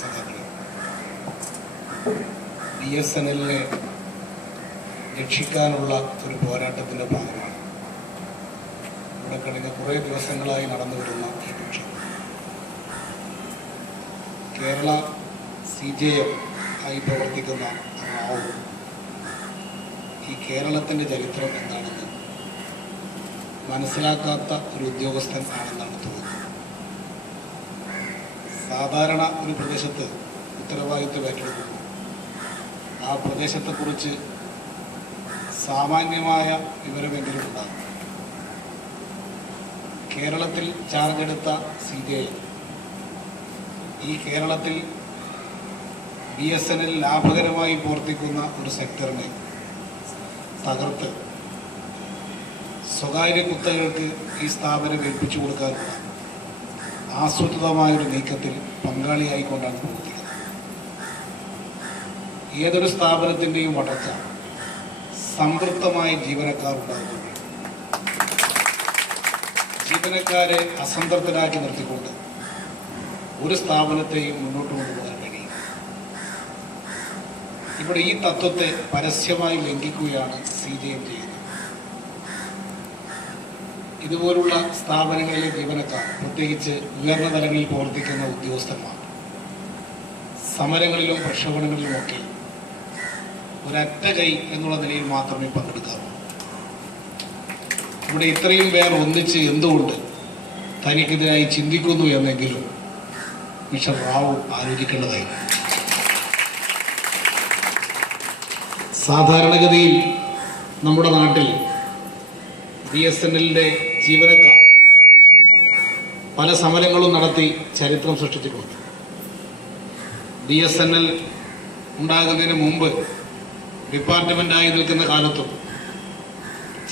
സഖാക്കളെ, BSNL-നെ രക്ഷിക്കാനുള്ള ഒരു പോരാട്ടത്തിൻ്റെ ഭാഗമാണ് ഇവിടെ കഴിഞ്ഞ കുറേ ദിവസങ്ങളായി നടന്നു വരുന്ന ഈ പക്ഷം. കേരള CJM ആയി പ്രവർത്തിക്കുന്ന റാവു ഈ കേരളത്തിൻ്റെ ചരിത്രം എന്താണെന്ന് മനസ്സിലാക്കാത്ത ഒരു ഉദ്യോഗസ്ഥൻ ആണെന്നാണ് തോന്നുന്നത്. സാധാരണ ഒരു പ്രദേശത്ത് ഉത്തരവാദിത്വം ഏറ്റെടുക്കുന്നു, ആ പ്രദേശത്തെക്കുറിച്ച് സാമാന്യമായ വിവരമെങ്കിലും ഉണ്ടാകും. കേരളത്തിൽ ചാർജ് എടുത്ത CJM ഈ കേരളത്തിൽ BSNL ലാഭകരമായി പ്രവർത്തിക്കുന്ന ഒരു സെക്ടറിനെ തകർത്ത് സ്വകാര്യ കുത്തകൾക്ക് ഈ സ്ഥാപനം ഏൽപ്പിച്ചു കൊടുക്കാനുള്ള ആസൂത്രിതമായൊരു നീക്കത്തിൽ പങ്കാളിയായിക്കൊണ്ടാണ് പ്രവർത്തിക്കുന്നത്. ഏതൊരു സ്ഥാപനത്തിൻ്റെയും വളർച്ച സംതൃപ്തമായ ജീവനക്കാർ ഉണ്ടാകുമ്പോൾ ജീവനക്കാരെ അസംതൃപ്തരാക്കി നിർത്തിക്കൊണ്ട് ഒരു സ്ഥാപനത്തെയും മുന്നോട്ട് കൊണ്ടുപോകാൻ കഴിയും. ഇവിടെ ഈ തത്വത്തെ പരസ്യമായി ലംഘിക്കുകയാണ് CJM ചെയ്യുന്നത്. ഇതുപോലുള്ള സ്ഥാപനങ്ങളിലെ ജീവനക്കാർ, പ്രത്യേകിച്ച് ഉയർന്ന തലങ്ങളിൽ പ്രവർത്തിക്കുന്ന ഉദ്യോഗസ്ഥന്മാർ, സമരങ്ങളിലും പ്രക്ഷോഭങ്ങളിലുമൊക്കെ ഒരൊറ്റ കൈ എന്നുള്ള നിലയിൽ മാത്രമേ പങ്കെടുക്കാറുള്ളൂ. ഇവിടെ ഇത്രയും പേർ ഒന്നിച്ച് എന്തുകൊണ്ട് തനിക്കെതിരായി ചിന്തിക്കുന്നു എന്നെങ്കിലും മിസ്റ്റർ റാവു ആലോചിക്കേണ്ടതായി. സാധാരണഗതിയിൽ നമ്മുടെ നാട്ടിൽ BSNL-ന്റെ ജീവനക്കാർ പല സമരങ്ങളും നടത്തി ചരിത്രം സൃഷ്ടിച്ചിട്ടുണ്ട്. BSNL ഉണ്ടാകുന്നതിന് മുമ്പ് ഡിപ്പാർട്ട്മെൻ്റായി നിൽക്കുന്ന കാലത്തും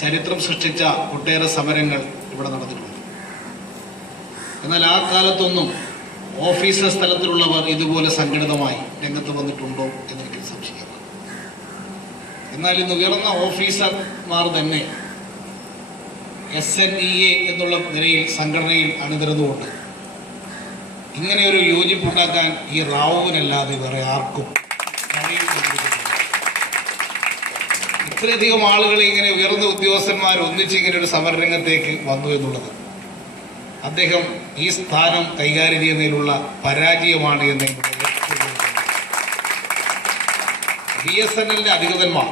ചരിത്രം സൃഷ്ടിച്ച ഒട്ടേറെ സമരങ്ങൾ ഇവിടെ നടന്നിട്ടുണ്ട്. എന്നാൽ ആ കാലത്തൊന്നും ഓഫീസർ സ്ഥലത്തിലുള്ളവർ ഇതുപോലെ സംഘടിതമായി രംഗത്ത് വന്നിട്ടുണ്ടോ എന്നെനിക്ക് സംശയിക്കുന്നു. എന്നാൽ ഇന്ന് ഉയർന്ന ഓഫീസർമാർ തന്നെ SNEA എന്നുള്ള നിലയിൽ സംഘടനയിൽ അണിനിരന്നുകൊണ്ട് ഇങ്ങനെയൊരു യോജിപ്പുണ്ടാക്കാൻ ഈ റാവുവിനല്ലാതെ വേറെ ആർക്കും കഴിയുന്നില്ല. ഇത്രയധികം ആളുകൾ ഇങ്ങനെ ഉയർന്ന ഉദ്യോഗസ്ഥന്മാർ ഒന്നിച്ച് ഇങ്ങനെ ഒരു സമരരംഗത്തേക്ക് വന്നു എന്നുള്ളത് അദ്ദേഹം ഈ സ്ഥാനം കൈകാര്യം ചെയ്യുന്നതിലുള്ള പരാജയമാണ് എന്ന് BSNL-ന്റെ അധികൃതന്മാർ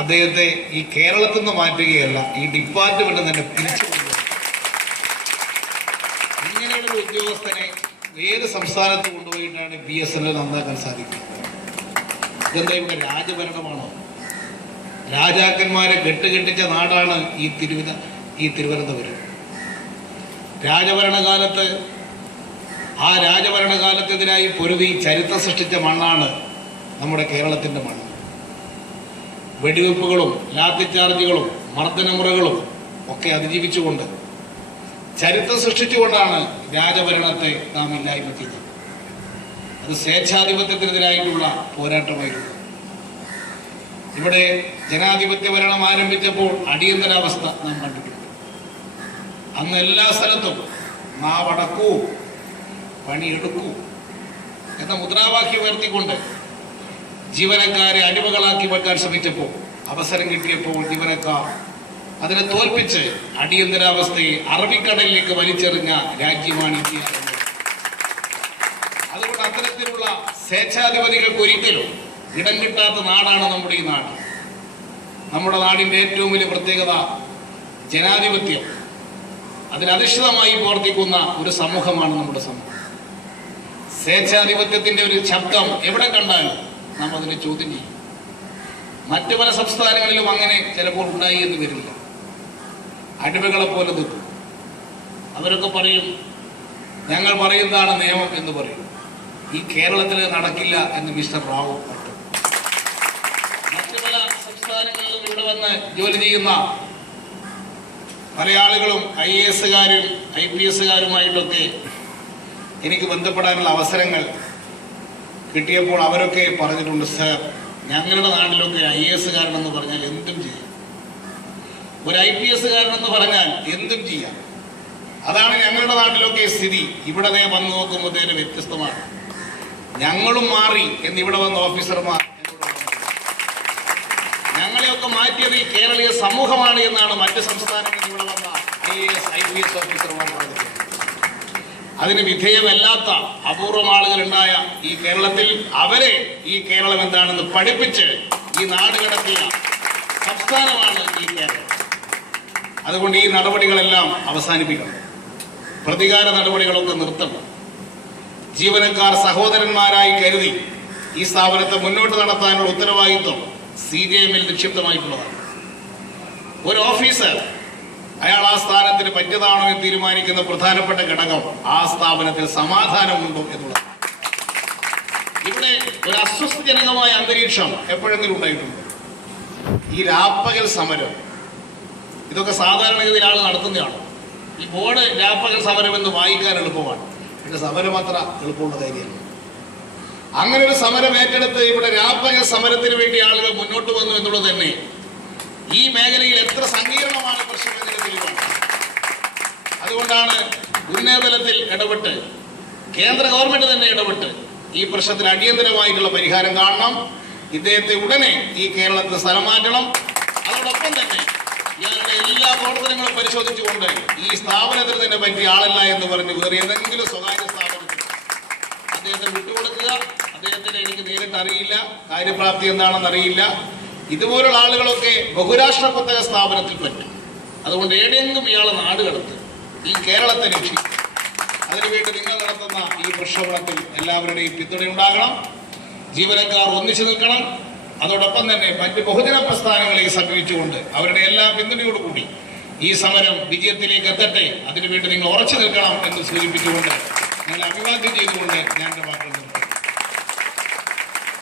അദ്ദേഹത്തെ ഈ കേരളത്തിൽ നിന്ന് മാറ്റുകയല്ല, ഈ ഡിപ്പാർട്ട്മെന്റ് തന്നെ തിരിച്ചു കൊണ്ടുവരും. ഇങ്ങനെയുള്ള ഉദ്യോഗസ്ഥനെ ഏത് സംസ്ഥാനത്ത് കൊണ്ടുപോയിട്ടാണ് BSNL നന്നാക്കാൻ സാധിക്കുന്നത്? ഇതെന്താ ഇവിടെ രാജഭരണമാണോ? രാജാക്കന്മാരെ കെട്ടുകെട്ടിച്ച നാടാണ് ഈ തിരുവനന്തപുരം. രാജഭരണകാലത്ത് ആ രാജഭരണകാലത്തെതിരായി പൊരുതി ചരിത്രം സൃഷ്ടിച്ച മണ്ണാണ് നമ്മുടെ കേരളത്തിൻ്റെ മണ്ണ്. വെടിവെപ്പുകളും ലാത്തിച്ചാർജുകളും മർദ്ദനമുറകളും ഒക്കെ അതിജീവിച്ചുകൊണ്ട് ചരിത്രം സൃഷ്ടിച്ചുകൊണ്ടാണ് രാജഭരണത്തെ നാം ഇല്ലായ്മ ചെയ്തത്. അത് സ്വേച്ഛാധിപത്യത്തിനെതിരായിട്ടുള്ള പോരാട്ടമായിരുന്നു. ഇവിടെ ജനാധിപത്യ ഭരണം ആരംഭിച്ചപ്പോൾ അടിയന്തരാവസ്ഥ നാം കണ്ടിട്ടുണ്ട്. അന്ന് എല്ലാ സ്ഥലത്തും നാവടക്കൂ പണിയെടുക്കൂ എന്ന മുദ്രാവാക്യം ഉയർത്തിക്കൊണ്ട് ജീവനക്കാരെ അടിമകളാക്കി വെക്കാൻ ശ്രമിച്ചപ്പോൾ, അവസരം കിട്ടിയപ്പോൾ ജീവനക്കാർ അതിനെ തോൽപ്പിച്ച് അടിയന്തരാവസ്ഥയെ അറബിക്കടലിലേക്ക് വലിച്ചെറിഞ്ഞ രാജ്യമാണ് ഇന്ത്യ. അതുകൊണ്ട് അത്തരത്തിലുള്ള സ്വേച്ഛാധിപതികൾക്ക് ഒരിക്കലും ഇടം കിട്ടാത്ത നാടാണ് നമ്മുടെ ഈ നാട്. നമ്മുടെ നാടിൻ്റെ ഏറ്റവും വലിയ പ്രത്യേകത ജനാധിപത്യം, അതിനധിഷ്ഠിതമായി പ്രവർത്തിക്കുന്ന ഒരു സമൂഹമാണ് നമ്മുടെ സമൂഹം. സ്വേച്ഛാധിപത്യത്തിൻ്റെ ഒരു ശബ്ദം എവിടെ കണ്ടാലും നാം അതിനെ ചോദ്യം ചെയ്യും. മറ്റു പല സംസ്ഥാനങ്ങളിലും അങ്ങനെ ചിലപ്പോൾ ഉണ്ടായി എന്ന് വരില്ല. അടിമകളെ പോലെ നിൽക്കും. അവരൊക്കെ പറയും ഞങ്ങൾ പറയുന്നതാണ് നിയമം എന്ന് പറയും. ഈ കേരളത്തിൽ നടക്കില്ല എന്ന് മിസ്റ്റർ റാവു പറഞ്ഞു. മറ്റു പല സംസ്ഥാനങ്ങളിലും ഇവിടെ വന്ന് ജോലി ചെയ്യുന്ന പല ആളുകളും IAS-കാരും IPS-കാരുമായിട്ടൊക്കെ എനിക്ക് ബന്ധപ്പെടാനുള്ള അവസരങ്ങൾ കിട്ടിയപ്പോൾ അവരൊക്കെ പറഞ്ഞിട്ടുണ്ട്, സർ ഞങ്ങളുടെ നാട്ടിലൊക്കെ IAS-കാരനെന്ന് പറഞ്ഞാൽ എന്തും ചെയ്യാം, ഒരു IPS-കാരനെന്ന് പറഞ്ഞാൽ എന്തും ചെയ്യാം. അതാണ് ഞങ്ങളുടെ നാട്ടിലൊക്കെ സ്ഥിതി. ഇവിടെ വന്നു നോക്കുമ്പോഴത്തേന് വ്യത്യസ്തമാണ്. ഞങ്ങളും മാറി എന്നിവിടെ വന്ന ഓഫീസർമാർ ഞങ്ങളെയൊക്കെ മാറ്റിയത് ഈ കേരളീയ സമൂഹമാണ് എന്നാണ് മറ്റ് സംസ്ഥാനങ്ങളിൽ ഇവിടെ വന്ന IAS IPS ഓഫീസർമാർ പറഞ്ഞത്. അതിന് വിധേയമല്ലാത്ത അപൂർവം ആളുകൾ ഉണ്ടായ ഈ കേരളത്തിൽ അവരെ ഈ കേരളം എന്താണെന്ന് പഠിപ്പിച്ച് ഈ നാട് കടത്തിയ സംസ്ഥാനമാണ് ഈ കേരളം. അതുകൊണ്ട് ഈ നടപടികളെല്ലാം അവസാനിപ്പിക്കണം. പ്രതികാര നടപടികളൊക്കെ നിർത്തണം. ജീവനക്കാർ സഹോദരന്മാരായി കരുതി ഈ സ്ഥാപനത്തെ മുന്നോട്ട് നടത്താനുള്ള ഉത്തരവാദിത്വം CJMൽ നിക്ഷിപ്തമായിട്ടുള്ളതാണ്. ഒരു ഓഫീസർ അയാൾ ആ സ്ഥാനത്തിന് പറ്റിയതാണോ എന്ന് തീരുമാനിക്കുന്ന പ്രധാനപ്പെട്ട ഘടകം ആ സ്ഥാപനത്തിൽ സമാധാനമുണ്ടോ എന്നുള്ളത്. ഇവിടെ ഒരു അസ്വസ്ഥജനകമായ അന്തരീക്ഷം എപ്പോഴെങ്കിലും ഉണ്ടായിട്ടുണ്ട്. ഈ രാപ്പകൽ സമരം ഇതൊക്കെ സാധാരണഗതിയിൽ ആൾ നടത്തുന്നതാണ്. ഈ ബോർഡ് രാപ്പകൽ സമരം എന്ന് വായിക്കാൻ എളുപ്പമാണ്, പക്ഷെ സമരം അത്ര എളുപ്പമുള്ള കാര്യമല്ല. അങ്ങനെ ഒരു സമരം ഏറ്റെടുത്ത് ഇവിടെ രാപ്പകൽ സമരത്തിന് വേണ്ടി ആളുകൾ മുന്നോട്ട് വന്നു എന്നുള്ളത് തന്നെ ഈ മേഖലയിൽ എത്ര സങ്കീർണമാണ് പ്രശ്നം എന്നതിന് തെളിവാണ്. അതുകൊണ്ടാണ് ഉന്നതതലത്തിൽ ഇടപെട്ട് കേന്ദ്ര ഗവൺമെന്റ് തന്നെ ഇടപെട്ട് ഈ പ്രശ്നത്തിൽ അടിയന്തരമായിട്ടുള്ള പരിഹാരം കാണണം. ഇദ്ദേഹത്തെ ഉടനെ ഈ കേരളത്തിൽ സ്ഥലം മാറ്റണം. അതോടൊപ്പം തന്നെ ഇയാളുടെ എല്ലാ പ്രവർത്തനങ്ങളും പരിശോധിച്ചുകൊണ്ട് ഈ സ്ഥാപനത്തിന് തന്നെ പറ്റിയ ആളല്ല എന്ന് പറഞ്ഞ് വേറെ ഏതെങ്കിലും സ്വകാര്യ സ്ഥാപനത്തിൽ അദ്ദേഹത്തെ വിട്ടുകൊടുക്കുക. അദ്ദേഹത്തിന് എനിക്ക് നേരിട്ട് അറിയില്ല, കാര്യപ്രാപ്തി എന്താണെന്ന് അറിയില്ല. ഇതുപോലുള്ള ആളുകളൊക്കെ ബഹുരാഷ്ട്ര കുത്തക സ്ഥാപനത്തിൽ പറ്റും. അതുകൊണ്ട് ഏതെങ്കിലും ഇയാളെ നാട് കടത്ത് ഈ കേരളത്തെ രക്ഷിക്കും. അതിനുവേണ്ടി നിങ്ങൾ നടത്തുന്ന ഈ പ്രക്ഷോഭത്തിൽ എല്ലാവരുടെയും പിന്തുണയുണ്ടാകണം. ജീവനക്കാർ ഒന്നിച്ചു നിൽക്കണം. അതോടൊപ്പം തന്നെ മറ്റ് ബഹുജന പ്രസ്ഥാനങ്ങളെ സമീപിച്ചുകൊണ്ട് അവരുടെ എല്ലാ പിന്തുണയോടുകൂടി ഈ സമരം വിജയത്തിലേക്ക് എത്തട്ടെ. അതിനുവേണ്ടി നിങ്ങൾ ഉറച്ചു നിൽക്കണം എന്ന് സൂചിപ്പിച്ചുകൊണ്ട് നിങ്ങളെ അഭിവാദ്യം ചെയ്തുകൊണ്ട് ഞാൻ